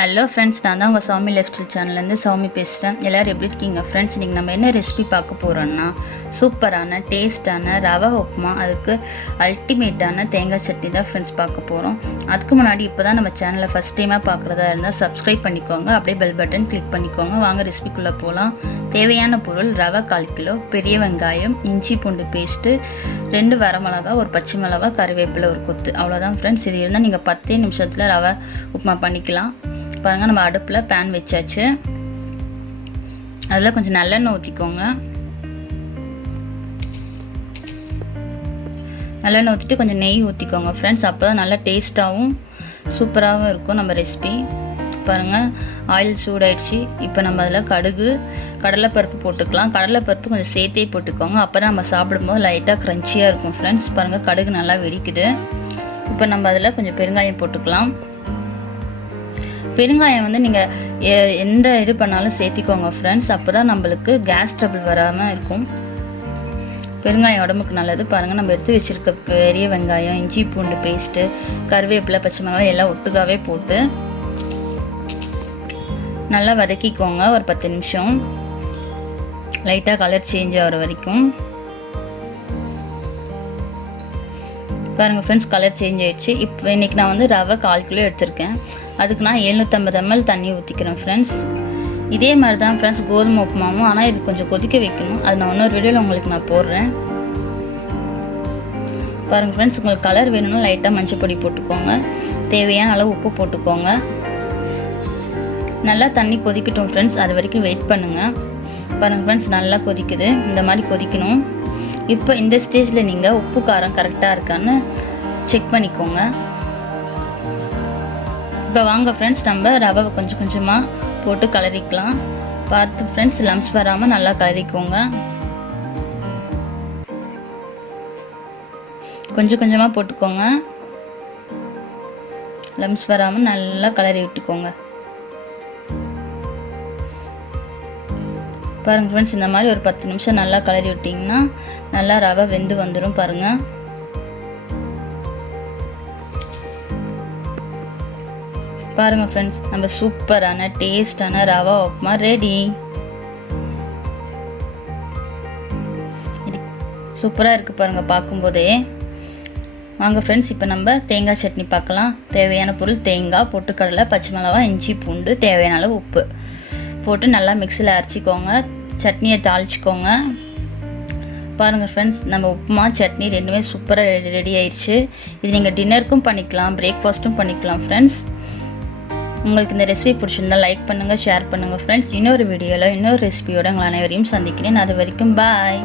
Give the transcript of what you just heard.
Hello friends, நான் தான் உங்கள் சௌமி லெஃப்ட் சேனல்லேருந்து சௌமி பேசுகிறேன். எல்லோரும் எப்படி இருக்கீங்க ஃப்ரெண்ட்ஸ்? இன்றைக்கி நம்ம என்ன ரெசிபி பார்க்க போகிறோன்னா, சூப்பரான டேஸ்டான ரவா உப்புமா, அதுக்கு அல்டிமேட்டான தேங்காய் சட்னி தான் ஃப்ரெண்ட்ஸ் பார்க்க போகிறோம். அதுக்கு முன்னாடி இப்போ தான் நம்ம சேனலை ஃபஸ்ட் டைமாக பார்க்குறதா இருந்தால் சப்ஸ்கிரைப் பண்ணிக்கோங்க, அப்படியே பெல் பட்டன் கிளிக் பண்ணிக்கோங்க. வாங்க ரெசிபிக்குள்ளே போகலாம். தேவையான பொருள்: ரவை 1/4 கிலோ, பெரிய வெங்காயம், இஞ்சி பூண்டு பேஸ்ட்டு, 2 வரமிளகா, ஒரு பச்சை மிளகா, கருவேப்பிலை, ஒரு கொத்து. அவ்வளோதான் ஃப்ரெண்ட்ஸ். இது இருந்தால் நீங்கள் 10 நிமிஷத்தில் ரவை உப்புமா பண்ணிக்கலாம். பாருங்கள், நம்ம அடுப்பில் பேன் வச்சாச்சு. அதில் கொஞ்சம் நல்லெண்ணெய் ஊற்றிக்கோங்க. நல்லெண்ணெய் ஊற்றிட்டு கொஞ்சம் நெய் ஊற்றிக்கோங்க ஃப்ரெண்ட்ஸ். அப்போ தான் நல்லா டேஸ்ட்டாகவும் சூப்பராகவும் இருக்கும் நம்ம ரெசிபி. பாருங்கள், ஆயில் சூடாயிடுச்சு. இப்போ நம்ம அதில் கடுகு, கடலைப்பருப்பு போட்டுக்கலாம். கடலைப்பருப்பு கொஞ்சம் சேர்த்தே போட்டுக்கோங்க, அப்போ தான் நம்ம சாப்பிடும்போது லைட்டாக க்ரன்ச்சியாக இருக்கும் ஃப்ரெண்ட்ஸ். பாருங்கள், கடுகு நல்லா வெடிக்குது. இப்போ நம்ம அதில் கொஞ்சம் பெருங்காயம் போட்டுக்கலாம். பெருங்காயம் வந்து நீங்கள் எந்த இது பண்ணாலும் சேர்த்திக்கோங்க ஃப்ரெண்ட்ஸ். அப்போ தான் நம்மளுக்கு கேஸ் ட்ரபிள் வராமல் இருக்கும். பெருங்காயம் உடம்புக்கு நல்லது. பாருங்கள், நம்ம எடுத்து வச்சுருக்க பெரிய வெங்காயம், இஞ்சி பூண்டு பேஸ்ட்டு, கருவேப்பிலை, பச்சை மிளகாய் எல்லாம் ஒட்டுக்காவே போட்டு நல்லா வதக்கிக்கோங்க. ஒரு 10 நிமிஷம் லைட்டாக கலர் சேஞ்ச் ஆகிற வரைக்கும். பாருங்கள் ஃப்ரெண்ட்ஸ், கலர் சேஞ்ச் ஆகிடுச்சு. இப்போ இன்றைக்கி நான் வந்து ரவை 1/4 கிலோ எடுத்திருக்கேன். அதுக்கு நான் 750 ml தண்ணி ஊற்றிக்கிறேன் ஃப்ரெண்ட்ஸ். இதே மாதிரி தான் ஃப்ரெண்ட்ஸ் கோதுமை உப்புமாவும், ஆனால் இது கொஞ்சம் கொதிக்க வைக்கணும். அது நான் இன்னொரு வீடியோவில் உங்களுக்கு நான் போடுறேன். பாருங்கள் ஃப்ரெண்ட்ஸ், உங்களுக்கு கலர் வேணும்னா லைட்டாக மஞ்சள் பொடி போட்டுக்கோங்க. தேவையான அளவு உப்பு போட்டுக்கோங்க. நல்லா தண்ணி கொதிக்கட்டும் ஃப்ரெண்ட்ஸ், அது வரைக்கும் வெயிட் பண்ணுங்கள். பாருங்கள் ஃப்ரெண்ட்ஸ், நல்லா கொதிக்குது. இந்த மாதிரி கொதிக்கணும். இப்போ இந்த ஸ்டேஜில் நீங்கள் உப்பு காரம் கரெக்டாக இருக்கான்னு செக் பண்ணிக்கோங்க. இப்போ வாங்க ஃப்ரெண்ட்ஸ், நம்ம ரவை கொஞ்சம் கொஞ்சமாக போட்டு கலரிக்கலாம். பார்த்து ஃப்ரெண்ட்ஸ், லம்ஸ் வராமல் நல்லா கலரிக்கோங்க. கொஞ்சம் கொஞ்சமாக போட்டுக்கோங்க. லம்ஸ் வராமல் நல்லா கலரி விட்டுக்கோங்க. பாருங்கள் ஃப்ரெண்ட்ஸ், இந்த மாதிரி ஒரு 10 நிமிஷம் நல்லா கலரி விட்டிங்கன்னா நல்லா ரவை வெந்து வந்துடும். பாருங்கள், பாருங்கள் ஃப்ரெண்ட்ஸ், நம்ம சூப்பரான டேஸ்டான ரவா உப்புமா ரெடி. சூப்பராக இருக்குது பாருங்கள் பார்க்கும்போதே. வாங்க ஃப்ரெண்ட்ஸ், இப்போ நம்ம தேங்காய் சட்னி பார்க்கலாம். தேவையான பொருள்: தேங்காய், பொட்டுக்கடலை, பச்சை மிளகாய், இஞ்சி பூண்டு, தேவையான அளவு உப்பு போட்டு நல்லா மிக்சியில் அரைச்சிக்கோங்க. சட்னியை தாளிச்சிக்கோங்க. பாருங்கள் ஃப்ரெண்ட்ஸ், நம்ம உப்புமா சட்னி ரெண்டுமே சூப்பராக ரெடி ஆயிடுச்சு. இது நீங்கள் டின்னருக்கும் பண்ணிக்கலாம், பிரேக்ஃபாஸ்ட்டும் பண்ணிக்கலாம் ஃப்ரெண்ட்ஸ். உங்களுக்கு இந்த ரெசிபி பிடிச்சிருந்தால் லைக் பண்ணுங்கள், ஷேர் பண்ணுங்கள் ஃப்ரெண்ட்ஸ். இன்னொரு வீடியோவில் இன்னொரு ரெசிபியோட உங்கள் அனைவரையும் சந்திக்கிறேன். அது வரைக்கும் பாய்.